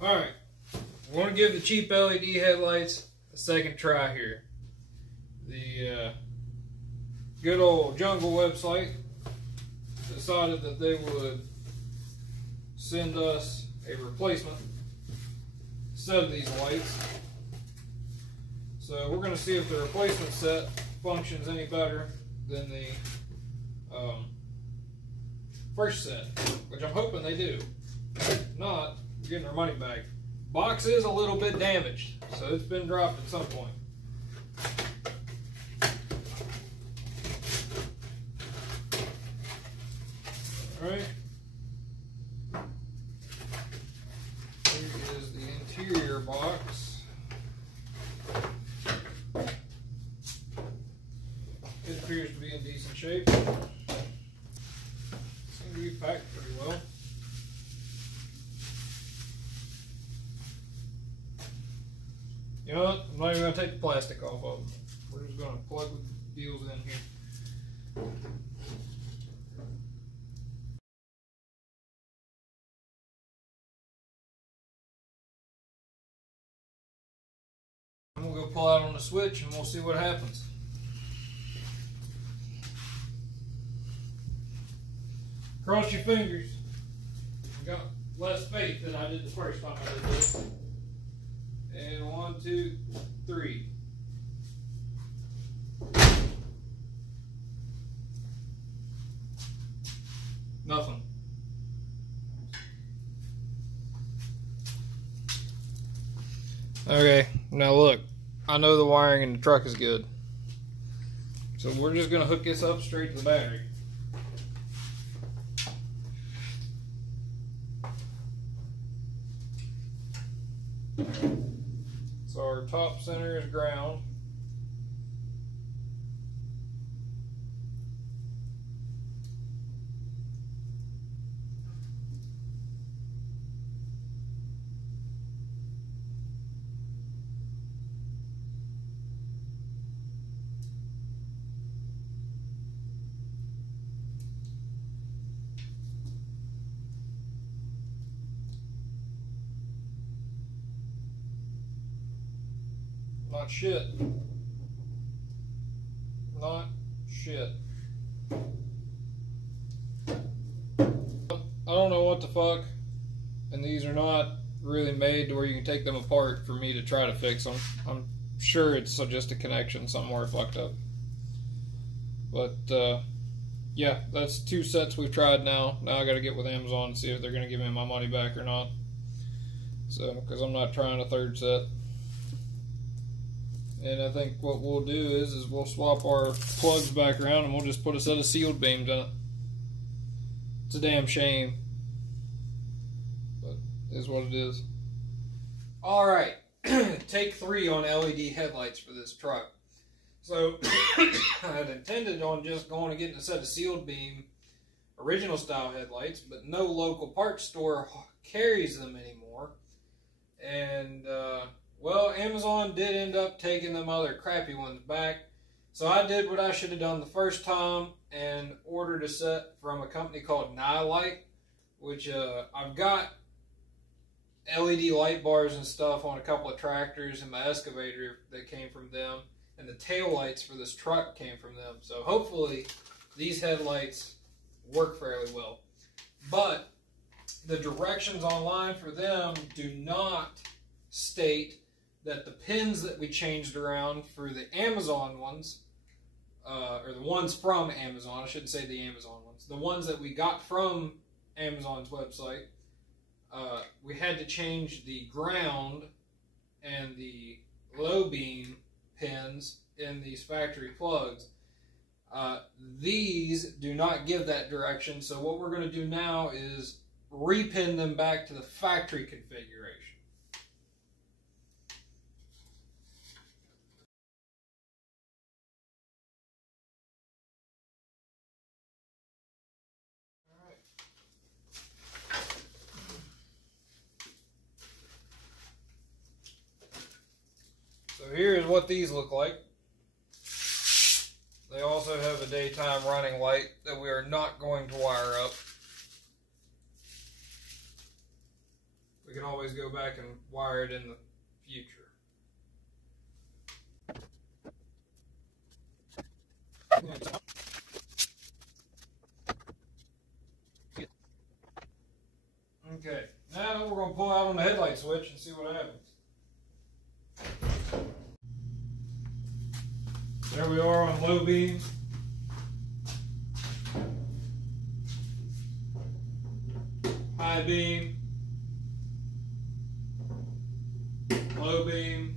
Alright, we want to give the cheap LED headlights a second try here. The good old Jungle website decided that they would send us a replacement set of these lights. So we're going to see if the replacement set functions any better than the first set, which I'm hoping they do. If not, we're getting our money back. Box is a little bit damaged, so it's been dropped at some point. Alright. Here is the interior box. It appears to be in decent shape. Seems to be packed pretty well. You know what? I'm not even going to take the plastic off of them. We're just going to plug the deals in here. I'm going to go pull out on the switch and we'll see what happens. Cross your fingers. I got less faith than I did the first time I did this. And 1, 2, 3. Nothing. Okay, now look, I know the wiring in the truck is good. So we're just going to hook this up straight to the battery. So our top center is ground. Not shit. Not shit. I don't know what the fuck, and these are not really made to where you can take them apart for me to try to fix them. I'm sure it's just a connection somewhere fucked up. But yeah, that's 2 sets we've tried now. Now I gotta get with Amazon and see if they're gonna give me my money back or not. So, because I'm not trying a 3rd set. And I think what we'll do is we'll swap our plugs back around and we'll just put a set of sealed beams on it. It's a damn shame, but it is what it is. Alright, take 3 on LED headlights for this truck. So, I had intended on just going and getting a set of sealed beam original style headlights, but no local parts store carries them anymore. And, well, Amazon did end up taking them other crappy ones back. So I did what I should have done the first time and ordered a set from a company called Nilight, which I've got LED light bars and stuff on a couple of tractors and my excavator that came from them. And the tail lights for this truck came from them. So hopefully these headlights work fairly well. But the directions online for them do not state that the pins that we changed around for the Amazon ones, or the ones from Amazon, I shouldn't say the Amazon ones, the ones that we got from Amazon's website, we had to change the ground and the low beam pins in these factory plugs. These do not give that direction, so what we're going to do now is repin them back to the factory configuration. So here is what these look like. They also have a daytime running light that we are not going to wire up. can always go back and wire it in the future. Okay, now we're going to pull out on the headlight switch and see what happens. There we are on low beam. High beam. Low beam.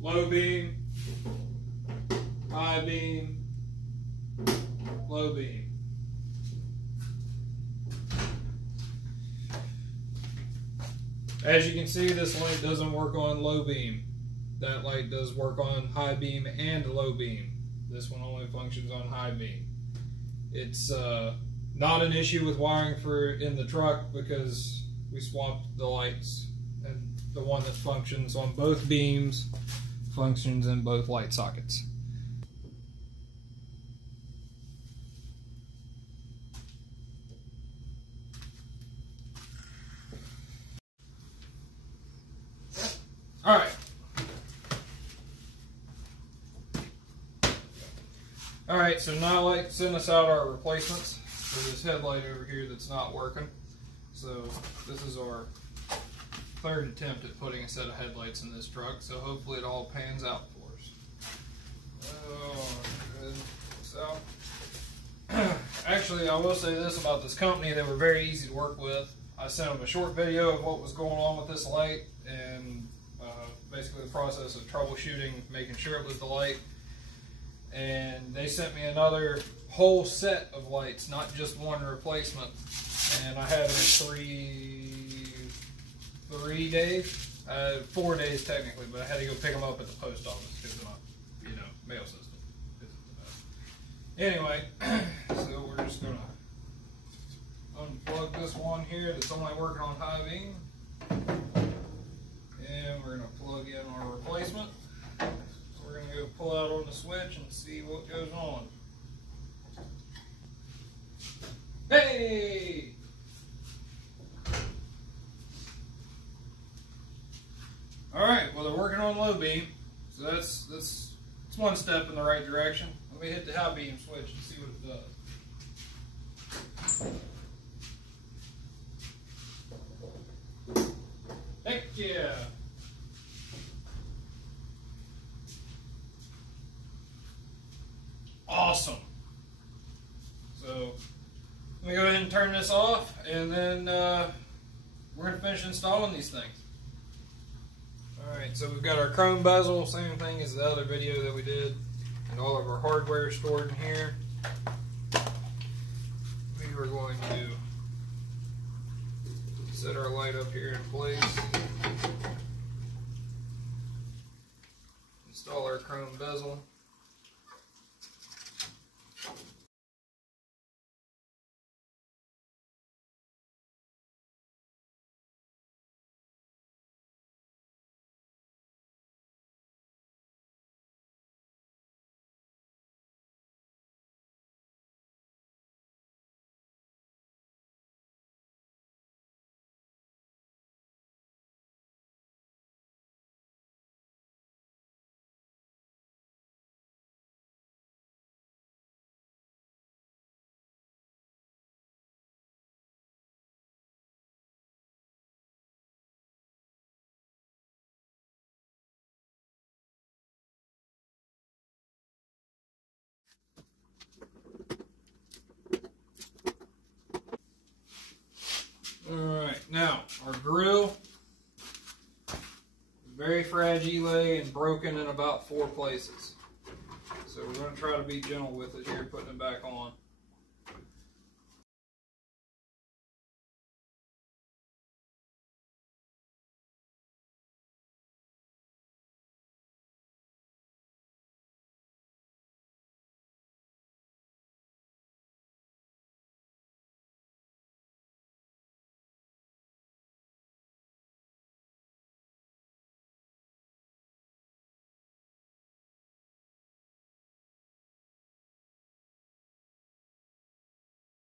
Low beam. High beam. Low beam. As you can see, this light doesn't work on low beam. That light does work on high beam and low beam. This one only functions on high beam. It's not an issue with wiring for in the truck because we swapped the lights, and the one that functions on both beams functions in both light sockets. Alright, so Nilight sent us out our replacements for this headlight over here that's not working. So this is our third attempt at putting a set of headlights in this truck, so hopefully it all pans out for us. Oh, good. So, actually, I will say this about this company: they were very easy to work with. I sent them a short video of what was going on with this light and basically the process of troubleshooting, making sure it was the light. And they sent me another whole set of lights, not just one replacement. And I had them 3 days, 4 days technically, but I had to go pick them up at the post office because my, mail system isn't the best. Anyway, so we're just gonna unplug this one here that's only working on high beam, and we're gonna plug in our replacement. We're going to go pull out on the switch and see what goes on. Hey! Alright, well, they're working on low beam, so that's one step in the right direction. Let me hit the high beam switch and see what it does. Heck yeah! Awesome. So let me go ahead and turn this off, and then we're going to finish installing these things. Alright, so we've got our chrome bezel, same thing as the other video that we did, and all of our hardware stored in here. We are going to set our light up here in place, install our chrome bezel. Alright, now our grill is very fragile and broken in about 4 places. So we're going to try to be gentle with it here, putting it back on.